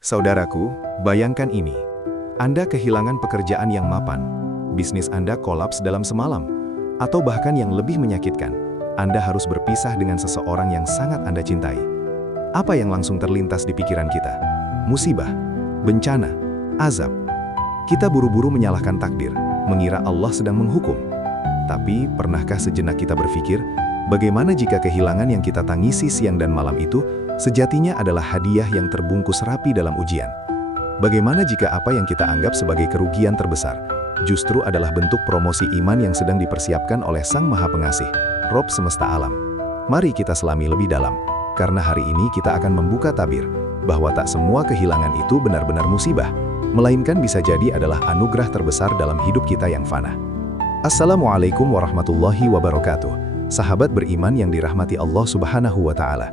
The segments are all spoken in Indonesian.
Saudaraku, bayangkan ini. Anda kehilangan pekerjaan yang mapan, bisnis Anda kolaps dalam semalam, atau bahkan yang lebih menyakitkan, Anda harus berpisah dengan seseorang yang sangat Anda cintai. Apa yang langsung terlintas di pikiran kita? Musibah, bencana, azab. Kita buru-buru menyalahkan takdir, mengira Allah sedang menghukum. Tapi, pernahkah sejenak kita berpikir, bagaimana jika kehilangan yang kita tangisi siang dan malam itu sejatinya adalah hadiah yang terbungkus rapi dalam ujian? Bagaimana jika apa yang kita anggap sebagai kerugian terbesar justru adalah bentuk promosi iman yang sedang dipersiapkan oleh Sang Maha Pengasih, Rob semesta alam? Mari kita selami lebih dalam, karena hari ini kita akan membuka tabir bahwa tak semua kehilangan itu benar-benar musibah, melainkan bisa jadi adalah anugerah terbesar dalam hidup kita yang fana. Assalamualaikum warahmatullahi wabarakatuh, sahabat beriman yang dirahmati Allah Subhanahu wa Ta'ala.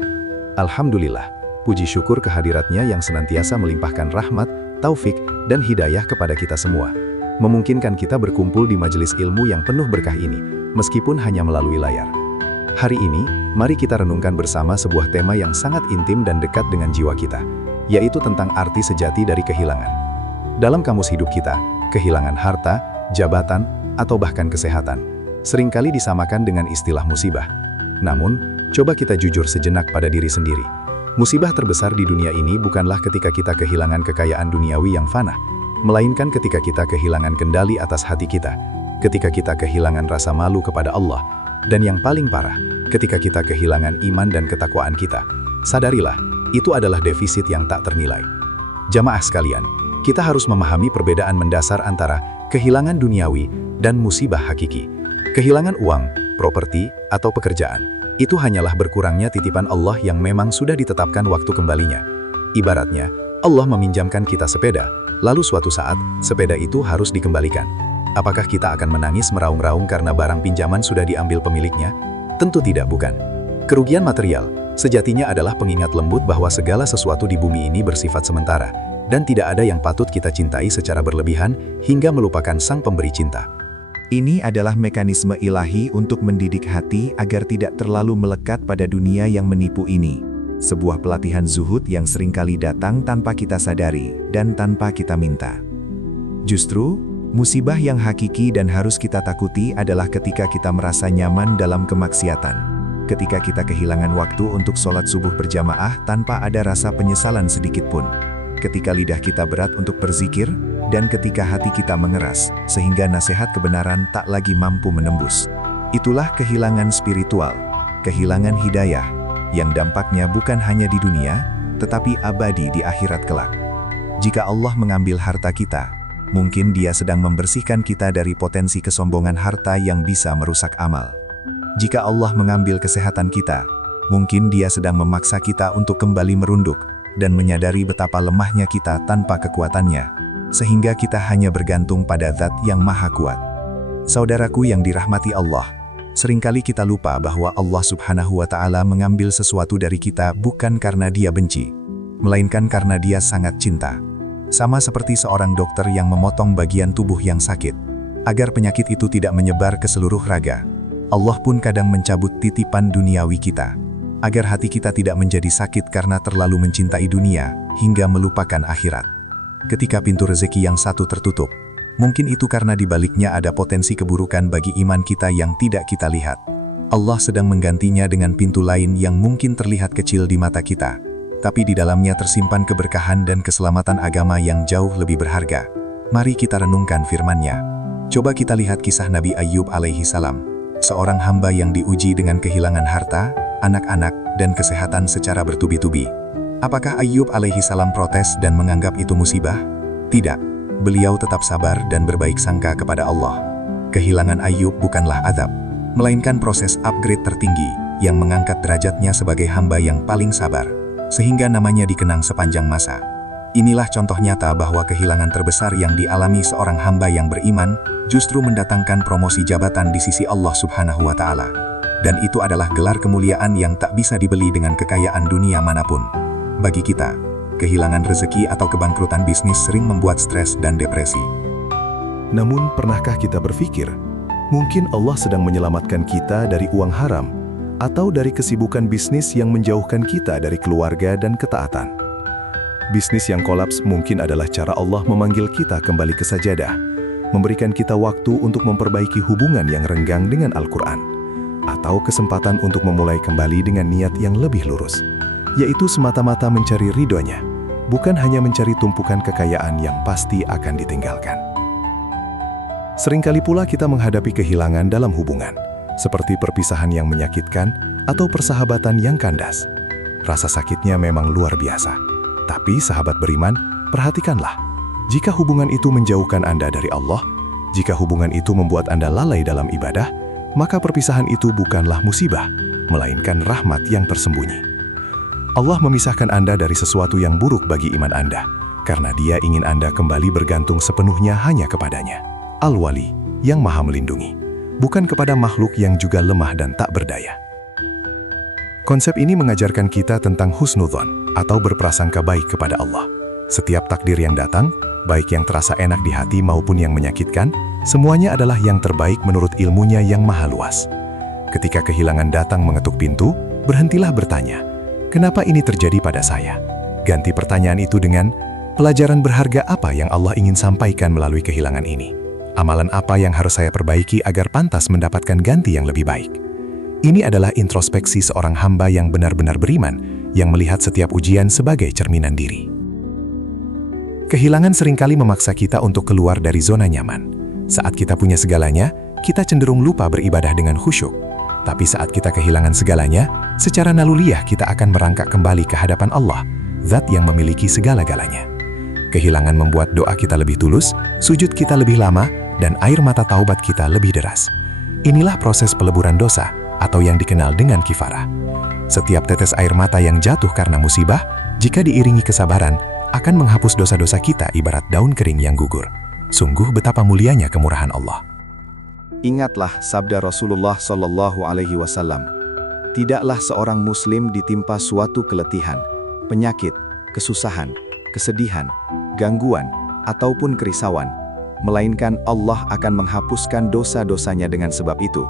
Alhamdulillah, puji syukur kehadiratnya yang senantiasa melimpahkan rahmat, taufik, dan hidayah kepada kita semua, memungkinkan kita berkumpul di majelis ilmu yang penuh berkah ini, meskipun hanya melalui layar. Hari ini, mari kita renungkan bersama sebuah tema yang sangat intim dan dekat dengan jiwa kita, yaitu tentang arti sejati dari kehilangan. Dalam kamus hidup kita, kehilangan harta, jabatan, atau bahkan kesehatan seringkali disamakan dengan istilah musibah. Namun, coba kita jujur sejenak pada diri sendiri. Musibah terbesar di dunia ini bukanlah ketika kita kehilangan kekayaan duniawi yang fana, melainkan ketika kita kehilangan kendali atas hati kita, ketika kita kehilangan rasa malu kepada Allah, dan yang paling parah, ketika kita kehilangan iman dan ketakwaan kita. Sadarilah, itu adalah defisit yang tak ternilai. Jamaah sekalian, kita harus memahami perbedaan mendasar antara kehilangan duniawi dan musibah hakiki. Kehilangan uang, properti, atau pekerjaan, itu hanyalah berkurangnya titipan Allah yang memang sudah ditetapkan waktu kembalinya. Ibaratnya, Allah meminjamkan kita sepeda, lalu suatu saat, sepeda itu harus dikembalikan. Apakah kita akan menangis meraung-raung karena barang pinjaman sudah diambil pemiliknya? Tentu tidak, bukan. Kerugian material, sejatinya adalah pengingat lembut bahwa segala sesuatu di bumi ini bersifat sementara, dan tidak ada yang patut kita cintai secara berlebihan hingga melupakan Sang Pemberi Cinta. Ini adalah mekanisme ilahi untuk mendidik hati agar tidak terlalu melekat pada dunia yang menipu ini. Sebuah pelatihan zuhud yang seringkali datang tanpa kita sadari dan tanpa kita minta. Justru, musibah yang hakiki dan harus kita takuti adalah ketika kita merasa nyaman dalam kemaksiatan. Ketika kita kehilangan waktu untuk sholat subuh berjamaah tanpa ada rasa penyesalan sedikitpun. Ketika lidah kita berat untuk berzikir, dan ketika hati kita mengeras, sehingga nasihat kebenaran tak lagi mampu menembus. Itulah kehilangan spiritual, kehilangan hidayah, yang dampaknya bukan hanya di dunia, tetapi abadi di akhirat kelak. Jika Allah mengambil harta kita, mungkin Dia sedang membersihkan kita dari potensi kesombongan harta yang bisa merusak amal. Jika Allah mengambil kesehatan kita, mungkin Dia sedang memaksa kita untuk kembali merunduk, dan menyadari betapa lemahnya kita tanpa kekuatannya, sehingga kita hanya bergantung pada Zat yang Maha Kuat. Saudaraku yang dirahmati Allah, seringkali kita lupa bahwa Allah Subhanahu wa Ta'ala mengambil sesuatu dari kita bukan karena Dia benci, melainkan karena Dia sangat cinta. Sama seperti seorang dokter yang memotong bagian tubuh yang sakit, agar penyakit itu tidak menyebar ke seluruh raga. Allah pun kadang mencabut titipan duniawi kita, agar hati kita tidak menjadi sakit karena terlalu mencintai dunia, hingga melupakan akhirat. Ketika pintu rezeki yang satu tertutup, mungkin itu karena di baliknya ada potensi keburukan bagi iman kita yang tidak kita lihat. Allah sedang menggantinya dengan pintu lain yang mungkin terlihat kecil di mata kita, tapi di dalamnya tersimpan keberkahan dan keselamatan agama yang jauh lebih berharga. Mari kita renungkan firman-Nya. Coba kita lihat kisah Nabi Ayyub alaihi salam, seorang hamba yang diuji dengan kehilangan harta, anak-anak, dan kesehatan secara bertubi-tubi. Apakah Ayyub alaihi salam protes dan menganggap itu musibah? Tidak. Beliau tetap sabar dan berbaik sangka kepada Allah. Kehilangan Ayyub bukanlah azab, melainkan proses upgrade tertinggi yang mengangkat derajatnya sebagai hamba yang paling sabar, sehingga namanya dikenang sepanjang masa. Inilah contoh nyata bahwa kehilangan terbesar yang dialami seorang hamba yang beriman justru mendatangkan promosi jabatan di sisi Allah Subhanahu wa Ta'ala. Dan itu adalah gelar kemuliaan yang tak bisa dibeli dengan kekayaan dunia manapun. Bagi kita, kehilangan rezeki atau kebangkrutan bisnis sering membuat stres dan depresi. Namun, pernahkah kita berpikir, mungkin Allah sedang menyelamatkan kita dari uang haram, atau dari kesibukan bisnis yang menjauhkan kita dari keluarga dan ketaatan? Bisnis yang kolaps mungkin adalah cara Allah memanggil kita kembali ke sajadah, memberikan kita waktu untuk memperbaiki hubungan yang renggang dengan Al-Quran, atau kesempatan untuk memulai kembali dengan niat yang lebih lurus, yaitu semata-mata mencari ridhonya, bukan hanya mencari tumpukan kekayaan yang pasti akan ditinggalkan. Seringkali pula kita menghadapi kehilangan dalam hubungan, seperti perpisahan yang menyakitkan atau persahabatan yang kandas. Rasa sakitnya memang luar biasa. Tapi sahabat beriman, perhatikanlah. Jika hubungan itu menjauhkan Anda dari Allah, jika hubungan itu membuat Anda lalai dalam ibadah, maka perpisahan itu bukanlah musibah, melainkan rahmat yang tersembunyi. Allah memisahkan Anda dari sesuatu yang buruk bagi iman Anda, karena Dia ingin Anda kembali bergantung sepenuhnya hanya kepadanya. Al-Wali, yang Maha Melindungi, bukan kepada makhluk yang juga lemah dan tak berdaya. Konsep ini mengajarkan kita tentang husnudzon, atau berprasangka baik kepada Allah. Setiap takdir yang datang, baik yang terasa enak di hati maupun yang menyakitkan, semuanya adalah yang terbaik menurut ilmunya yang maha luas. Ketika kehilangan datang mengetuk pintu, berhentilah bertanya, kenapa ini terjadi pada saya? Ganti pertanyaan itu dengan, pelajaran berharga apa yang Allah ingin sampaikan melalui kehilangan ini? Amalan apa yang harus saya perbaiki agar pantas mendapatkan ganti yang lebih baik? Ini adalah introspeksi seorang hamba yang benar-benar beriman, yang melihat setiap ujian sebagai cerminan diri. Kehilangan seringkali memaksa kita untuk keluar dari zona nyaman. Saat kita punya segalanya, kita cenderung lupa beribadah dengan khusyuk. Tapi saat kita kehilangan segalanya, secara naluriah kita akan merangkak kembali ke hadapan Allah, Zat yang memiliki segala-galanya. Kehilangan membuat doa kita lebih tulus, sujud kita lebih lama, dan air mata taubat kita lebih deras. Inilah proses peleburan dosa, atau yang dikenal dengan kifarah. Setiap tetes air mata yang jatuh karena musibah, jika diiringi kesabaran, akan menghapus dosa-dosa kita ibarat daun kering yang gugur. Sungguh betapa mulianya kemurahan Allah. Ingatlah sabda Rasulullah SAW. Tidaklah seorang muslim ditimpa suatu keletihan, penyakit, kesusahan, kesedihan, gangguan, ataupun kerisauan, melainkan Allah akan menghapuskan dosa-dosanya dengan sebab itu,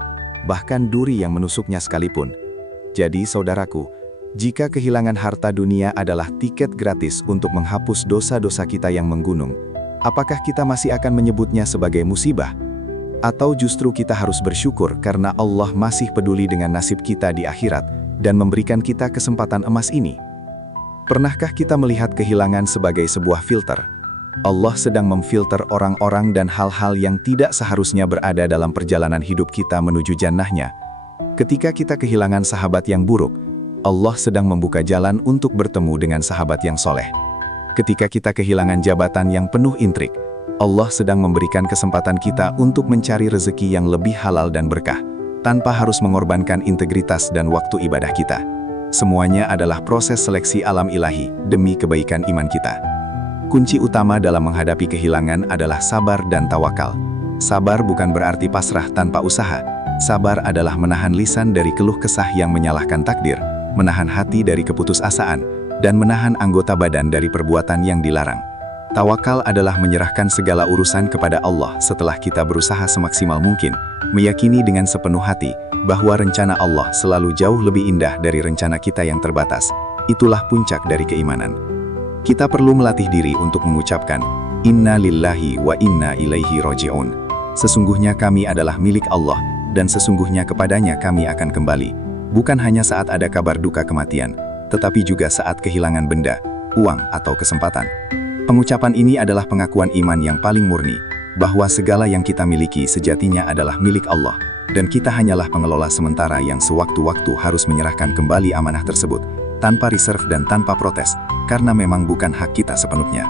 bahkan duri yang menusuknya sekalipun. Jadi saudaraku, jika kehilangan harta dunia adalah tiket gratis untuk menghapus dosa-dosa kita yang menggunung, apakah kita masih akan menyebutnya sebagai musibah? Atau justru kita harus bersyukur karena Allah masih peduli dengan nasib kita di akhirat dan memberikan kita kesempatan emas ini? Pernahkah kita melihat kehilangan sebagai sebuah filter? Allah sedang memfilter orang-orang dan hal-hal yang tidak seharusnya berada dalam perjalanan hidup kita menuju jannahnya. Ketika kita kehilangan sahabat yang buruk, Allah sedang membuka jalan untuk bertemu dengan sahabat yang soleh. Ketika kita kehilangan jabatan yang penuh intrik, Allah sedang memberikan kesempatan kita untuk mencari rezeki yang lebih halal dan berkah, tanpa harus mengorbankan integritas dan waktu ibadah kita. Semuanya adalah proses seleksi alam ilahi demi kebaikan iman kita. Kunci utama dalam menghadapi kehilangan adalah sabar dan tawakal. Sabar bukan berarti pasrah tanpa usaha. Sabar adalah menahan lisan dari keluh kesah yang menyalahkan takdir, menahan hati dari keputusasaan, dan menahan anggota badan dari perbuatan yang dilarang. Tawakal adalah menyerahkan segala urusan kepada Allah setelah kita berusaha semaksimal mungkin, meyakini dengan sepenuh hati bahwa rencana Allah selalu jauh lebih indah dari rencana kita yang terbatas. Itulah puncak dari keimanan. Kita perlu melatih diri untuk mengucapkan, Inna lillahi wa inna ilaihi roji'un. Sesungguhnya kami adalah milik Allah, dan sesungguhnya kepadanya kami akan kembali. Bukan hanya saat ada kabar duka kematian, tetapi juga saat kehilangan benda, uang, atau kesempatan. Pengucapan ini adalah pengakuan iman yang paling murni, bahwa segala yang kita miliki sejatinya adalah milik Allah, dan kita hanyalah pengelola sementara yang sewaktu-waktu harus menyerahkan kembali amanah tersebut, tanpa reserve dan tanpa protes, karena memang bukan hak kita sepenuhnya.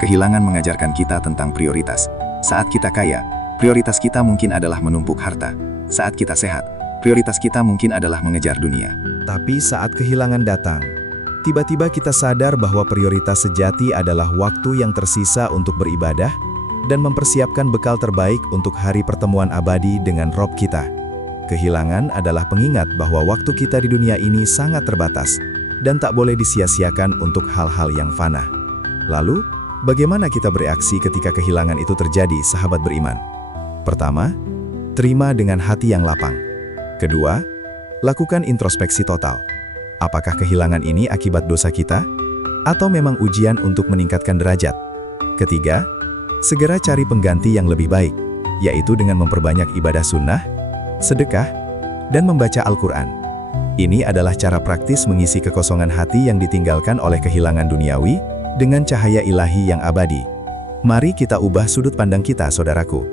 Kehilangan mengajarkan kita tentang prioritas. Saat kita kaya, prioritas kita mungkin adalah menumpuk harta. Saat kita sehat, prioritas kita mungkin adalah mengejar dunia. Tapi saat kehilangan datang, tiba-tiba kita sadar bahwa prioritas sejati adalah waktu yang tersisa untuk beribadah dan mempersiapkan bekal terbaik untuk hari pertemuan abadi dengan Rob kita. Kehilangan adalah pengingat bahwa waktu kita di dunia ini sangat terbatas dan tak boleh disia-siakan untuk hal-hal yang fana. Lalu, bagaimana kita bereaksi ketika kehilangan itu terjadi, sahabat beriman? Pertama, terima dengan hati yang lapang. Kedua, lakukan introspeksi total. Apakah kehilangan ini akibat dosa kita? Atau memang ujian untuk meningkatkan derajat? Ketiga, segera cari pengganti yang lebih baik, yaitu dengan memperbanyak ibadah sunnah, sedekah, dan membaca Al-Quran. Ini adalah cara praktis mengisi kekosongan hati yang ditinggalkan oleh kehilangan duniawi dengan cahaya ilahi yang abadi. Mari kita ubah sudut pandang kita, saudaraku.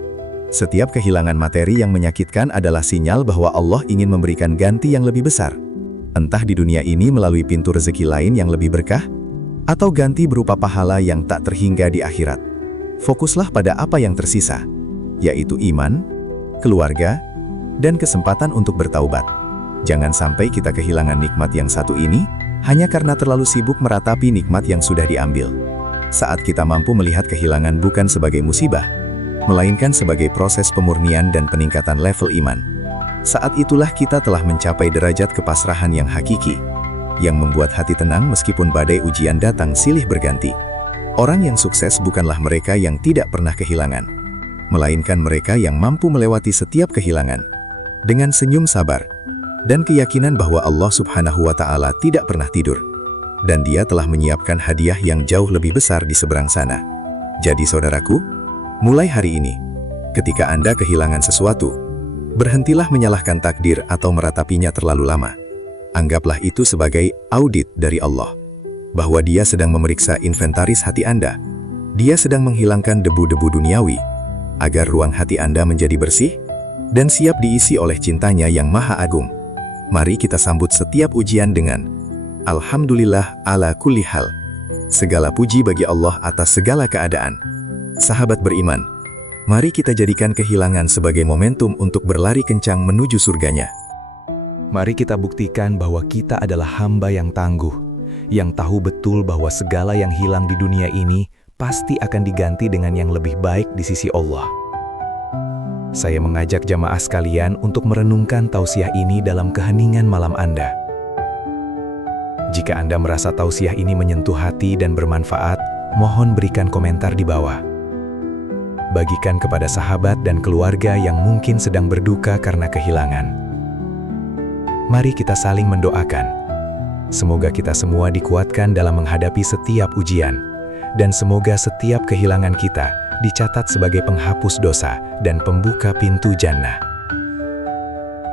Setiap kehilangan materi yang menyakitkan adalah sinyal bahwa Allah ingin memberikan ganti yang lebih besar. Entah di dunia ini melalui pintu rezeki lain yang lebih berkah, atau ganti berupa pahala yang tak terhingga di akhirat. Fokuslah pada apa yang tersisa, yaitu iman, keluarga, dan kesempatan untuk bertaubat. Jangan sampai kita kehilangan nikmat yang satu ini, hanya karena terlalu sibuk meratapi nikmat yang sudah diambil. Saat kita mampu melihat kehilangan bukan sebagai musibah, melainkan sebagai proses pemurnian dan peningkatan level iman, saat itulah kita telah mencapai derajat kepasrahan yang hakiki, yang membuat hati tenang meskipun badai ujian datang silih berganti. Orang yang sukses bukanlah mereka yang tidak pernah kehilangan, melainkan mereka yang mampu melewati setiap kehilangan dengan senyum sabar dan keyakinan bahwa Allah Subhanahu wa Ta'ala tidak pernah tidur, dan Dia telah menyiapkan hadiah yang jauh lebih besar di seberang sana. Jadi saudaraku, mulai hari ini, ketika Anda kehilangan sesuatu, berhentilah menyalahkan takdir atau meratapinya terlalu lama. Anggaplah itu sebagai audit dari Allah, bahwa Dia sedang memeriksa inventaris hati Anda. Dia sedang menghilangkan debu-debu duniawi, agar ruang hati Anda menjadi bersih dan siap diisi oleh cintanya yang maha agung. Mari kita sambut setiap ujian dengan Alhamdulillah ala kulli hal. Segala puji bagi Allah atas segala keadaan. Sahabat beriman, mari kita jadikan kehilangan sebagai momentum untuk berlari kencang menuju surganya. Mari kita buktikan bahwa kita adalah hamba yang tangguh, yang tahu betul bahwa segala yang hilang di dunia ini pasti akan diganti dengan yang lebih baik di sisi Allah. Saya mengajak jamaah sekalian untuk merenungkan tausiah ini dalam keheningan malam Anda. Jika Anda merasa tausiah ini menyentuh hati dan bermanfaat, mohon berikan komentar di bawah. Bagikan kepada sahabat dan keluarga yang mungkin sedang berduka karena kehilangan. Mari kita saling mendoakan. Semoga kita semua dikuatkan dalam menghadapi setiap ujian, dan semoga setiap kehilangan kita dicatat sebagai penghapus dosa dan pembuka pintu jannah.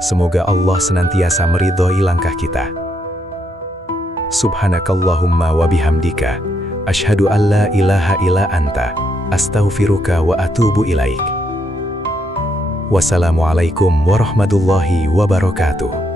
Semoga Allah senantiasa meridhoi langkah kita. Subhanakallahumma wa bihamdika, asyhadu an la ilaha illa anta, astaghfiruka wa atubu ilaik. Wassalamualaikum warahmatullahi wabarakatuh.